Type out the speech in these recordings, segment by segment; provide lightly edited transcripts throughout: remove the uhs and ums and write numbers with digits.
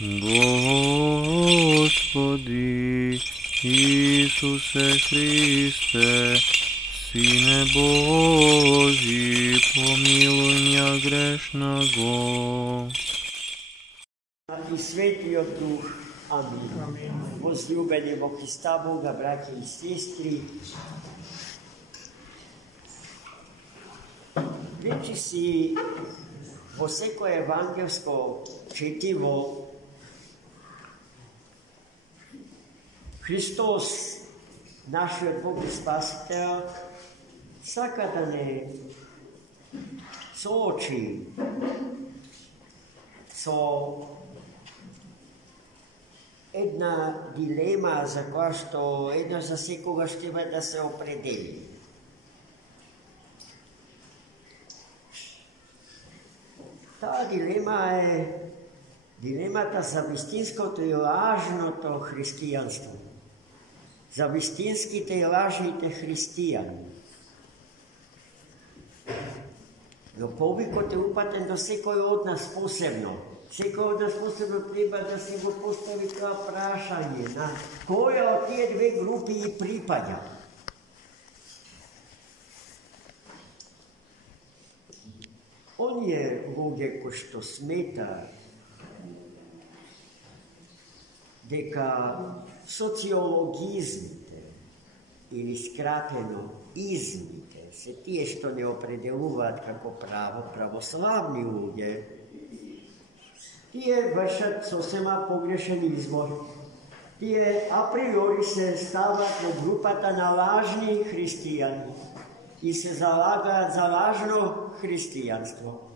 Господи Исусе Христе, Сине Божий, помилуй меня грешного. I Svetio Duh. Amin. Возлюбени во Христа Бога, братья и сестри, вече си во секое евангелско четиво Христос, нашиот Бог и Спасител, сака да не соочи со една дилема за која што еднаш за секогаш треба да се определи. Таа дилема е дилемата за вистинското и лажното христијанство. За вистинските и лажните христијани. Но повикот е упатен до секој од нас посебно. Секој од нас посебно треба да си го постави тоа прашање на која од тие две групи и припаѓа. Оние луѓе кои што смета дека социологизмите или скратено измите се тие што не определуваат како православни луѓе, тие вршат сосема погрешен избор. Тие априори се стават во групата на лажни христијани и се залагаат за лажно христијанство.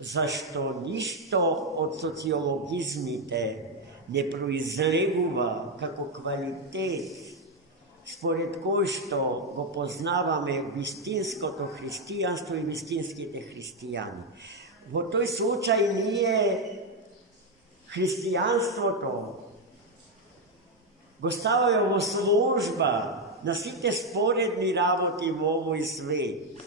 Зашто ништо од социологизмите не произлегува како квалитет според кој што го познаваме вистинското христијанство и вистинските христијани. Во тој случај ние христијанството го ставаме во служба на сите споредни работи во овој свет.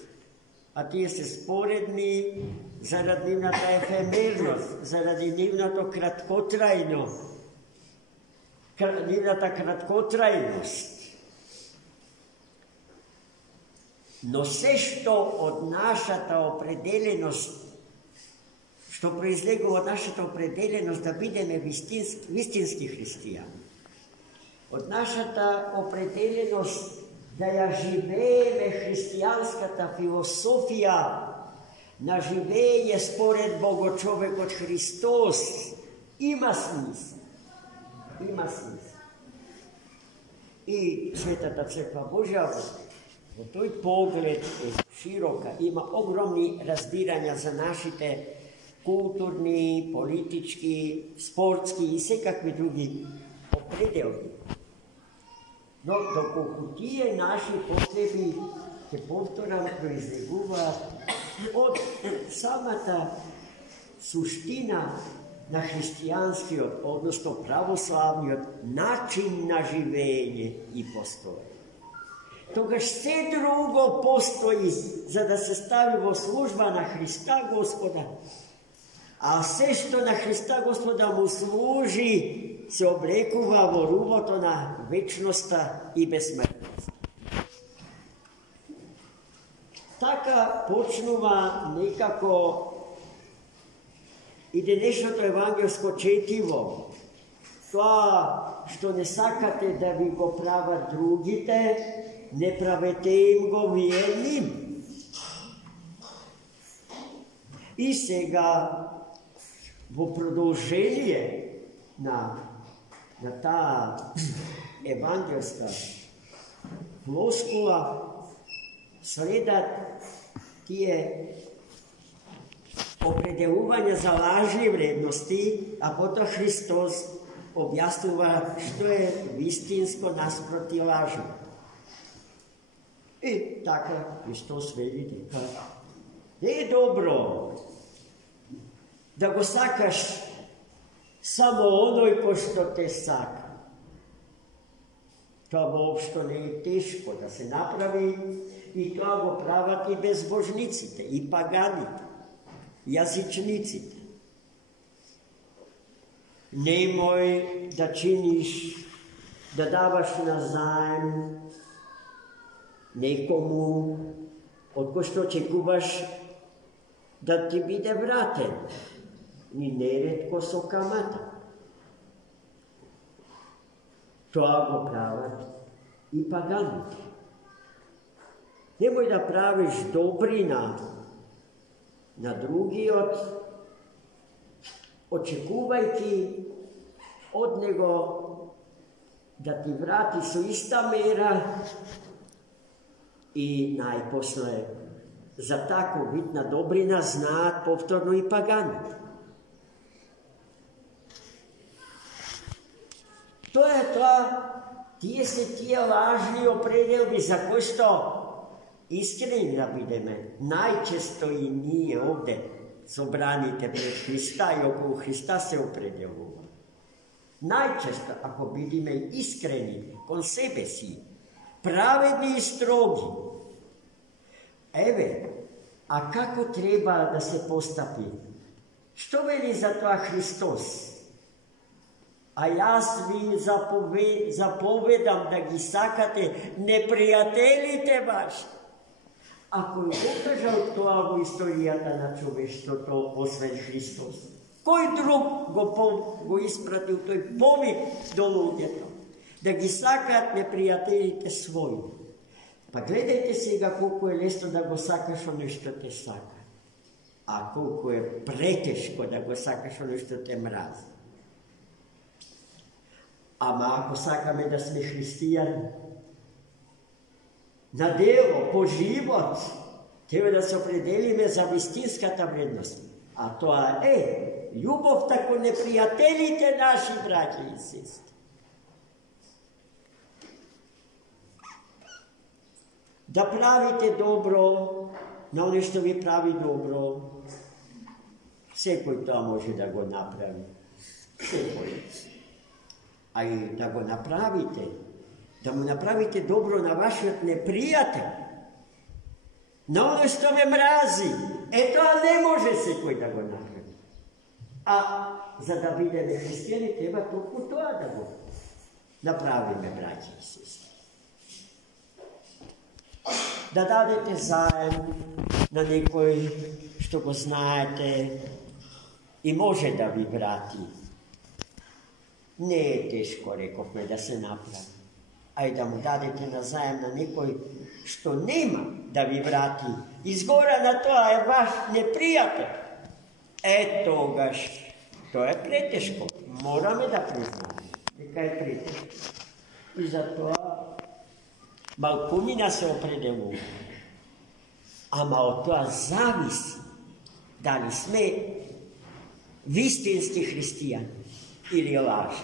А тие се споредни заради нивната ефемерност, заради нивната краткотрајност. Но се што од нашата определеност, што произлегува од нашата определеност да бидеме вистински христијани, од нашата определеност да ја живееме христијанската философија на живење според Богочовекот Христос, има смисла. Има смисла. И Светата Црква Божја во тој поглед е широка, има огромни разбирања за нашите културни, политички, спортски и секакви други определби. Но доколку тие наши потреби, ќе повторам, произлегуваат од самата суштина на христијанскиот, односно православниот начин на живење и постоење. Тогаш се друго постои за да се стави во служба на Христа Господа, а се што на Христа Господа му служи се облекува во рубото на вечноста и безсмртност. Така почнува некако и денешното евангелско четиво. Тоа што не сакате да ви го прават другите, не правете им го вие ним. И сега во продолжение на таа евангелска флоскула следат тие определувања за лажни вредности, а потоа Христос објаснува што е вистинско наспроти лажно. И така Христос вели дека не е добро да го сакаш само оној кој што те сака. Тоа воопшто не е тешко да се направи и тоа го прават и безбожниците, и паганите, јазичниците. nemoj da činiš, da davaš nazajm nekomu, od što očekuvaš da ti bude vraten, ni neretko so kamata. To go pravati i pagani. Nemoj da praviš dobrina na drugi očekuvajki od nego da ti vrati su ista mera i najposle za tako bitna dobrina znat povtorno i paganit. To je to, tije lažni opredelbi za koje što iskreni da budeme. Najčesto i nije ovdje sobranite pred Hrista i oko Hrista se opredelimo. Najčesto, ako budeme iskreni, kon sebe si, pravedni i strogi. Eve, a kako treba da se postapi? Što veli za to Hristos? A ja svi zapovedam da gi sakate neprijatelite vaši. Ako je pokažal to u istorijata na čoveštvo, to posven Hristos, koji drug go isprati u toj povik do ludjeta? Da gi sakat neprijatelite svoji. Pa gledajte se ga koliko je lesto da go sakaš ono što te saka. A koliko je preteško da go sakaš ono što te mrazi. Ama ako sakame da sme hrišćani, na delo, po život, treba da se opredelime za vistinskata vrednost. A to je, ljubov tako neprijateljite naši braći i sestri. Da pravite dobro, na ono što vi pravi dobro, sve koji to može da go napravi. Sve koji. A i da go napravite, da mu napravite dobro na vašeg neprijatelja, na ono što me mrazi, to ne može se koji da go napravi. A za da budeme hrišćani treba toliko to da go napravime, braći i sestri. Da dadete zajem na nekoj što go znajete i može da vi vrati. Ne je teško, rekofme, da se napravi. A i da mu dadete nazajem na nekoj što nema da vi vrati. Izgora na to, a je vaš neprijatelj. Eto gaš, to je preteško. Moramo da priznamo. Neka je preteško. I zato malpunina se opredelu. Ama od toga zavisi da li sme vistinski hrišćani ili laže.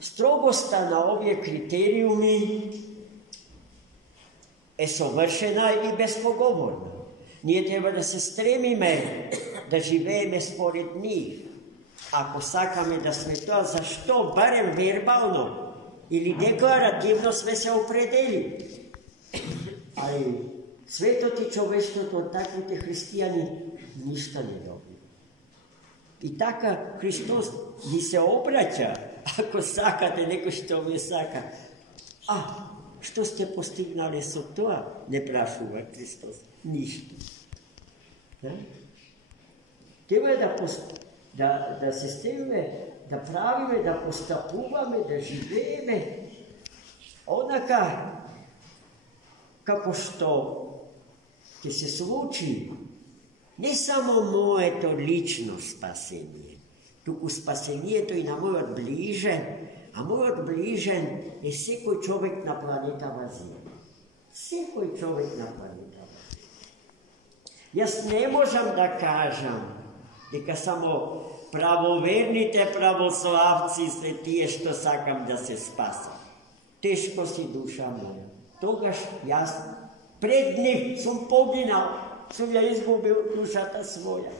Strogosta na ovje kriterijumi je sovršena i bespogovorna. Nije treba da se stremime da živeme spored njih. Ako sakame da sme to, zašto barem verbalno ili deklarativno sve se opredeli. Ali sveto ti čoveštvo, to takvite hrišćani ništa ne dobiju. I taka Hristos mi se obraća, ako sakate neko što me saka. A, što ste postignali so to? Ne prašuva Hristos. Ništa. Treba je da se stevime, da pravime, da postapuvame, da živeme onaka kako što će se sluči ne samo moje to lično spasenje, tuku spasenje to i na moj odbližen, a moj odbližen je svekoj čovek na planeta Zemlji. Svekoj čovek na planeta Zemlji. Jaz ne možem da kažem, deka samo pravovernite pravoslavci svetije što sakam da se spasam. Teško si duša moja. Togaš jaz pred njih sam poginal, sam ja izgubil dušata svoja.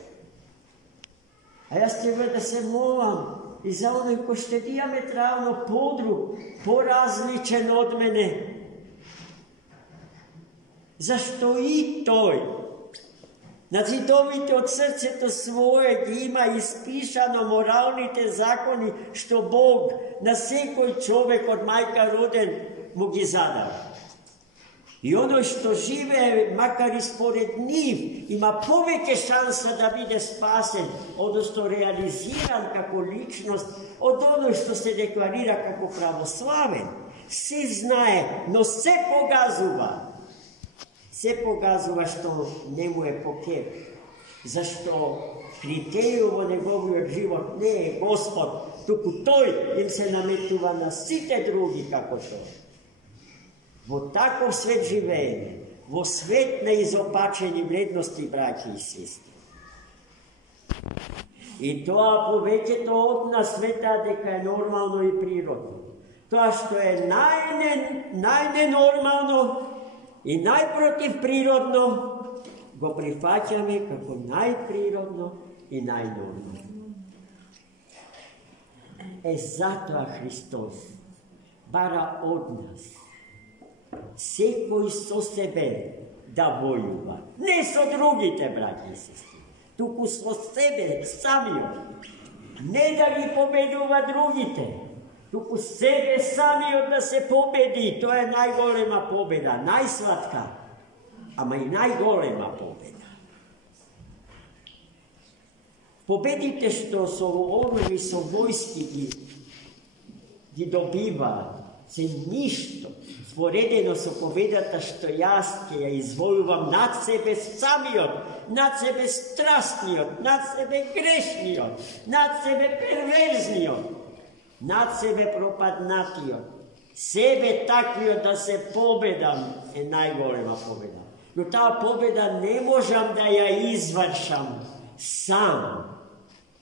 A jaz treba da se molam i za onoj ko što je diametralno porazličen od mene. Zašto i toj Nazidovite od srceta svojeg ima ispišano moralните закони, što Bog na sekoj čovek od majka roden mu gi zadao. I ono što žive, makar i spored njih, ima poveke šansa da bude spasen, odnosno realiziran kako ličnost, od ono što se deklarira kako pravoslaven. Sve znaje, no sve pogazuva. Sve pogazuva što njemu je pokjer. Zašto kriteriju njegovoj život ne je Gospod, tuku toj im se nametuva na site drugi kako to. Vo takov svet živenje, vo svet neizopačeni vrednosti, braći i sestri. I to poveke to od nas sveta deka je normalno i prirodno. To što je najnenormalno i najprotivprirodno, go prihvaćame kako najprirodno i najnormalno. Zato Hristos bara od nas sekoj so sebe da voljuva. Ne so drugite, braći i sestri, tuku so sebe samio. Ne da gi pobeduva drugite, tuku sebe samio da se pobedi. To je najgolema pobeda, najslatka, ama i najgolema pobeda. Pobedite što so onovi so vojski gi dobiva, se ništo. Sporedeno so povedata, što jaz ja izvojuvam nad sebe samijot, nad sebe strastnijot, nad sebe grešnijot, nad sebe perverznijot, nad sebe propadnatijot. Sebe takvijot da se pobedam je najgolema pobeda. No ta pobeda ne možem da ja izvršam sam,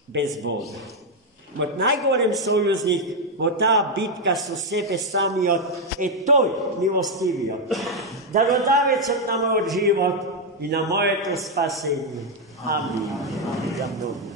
bez Boga. Od najgorem sojuznik, od ta bitka so sebe sami od toj milostivio. Darodavec od na moj život i na moje to spasenje. Amin. Amin.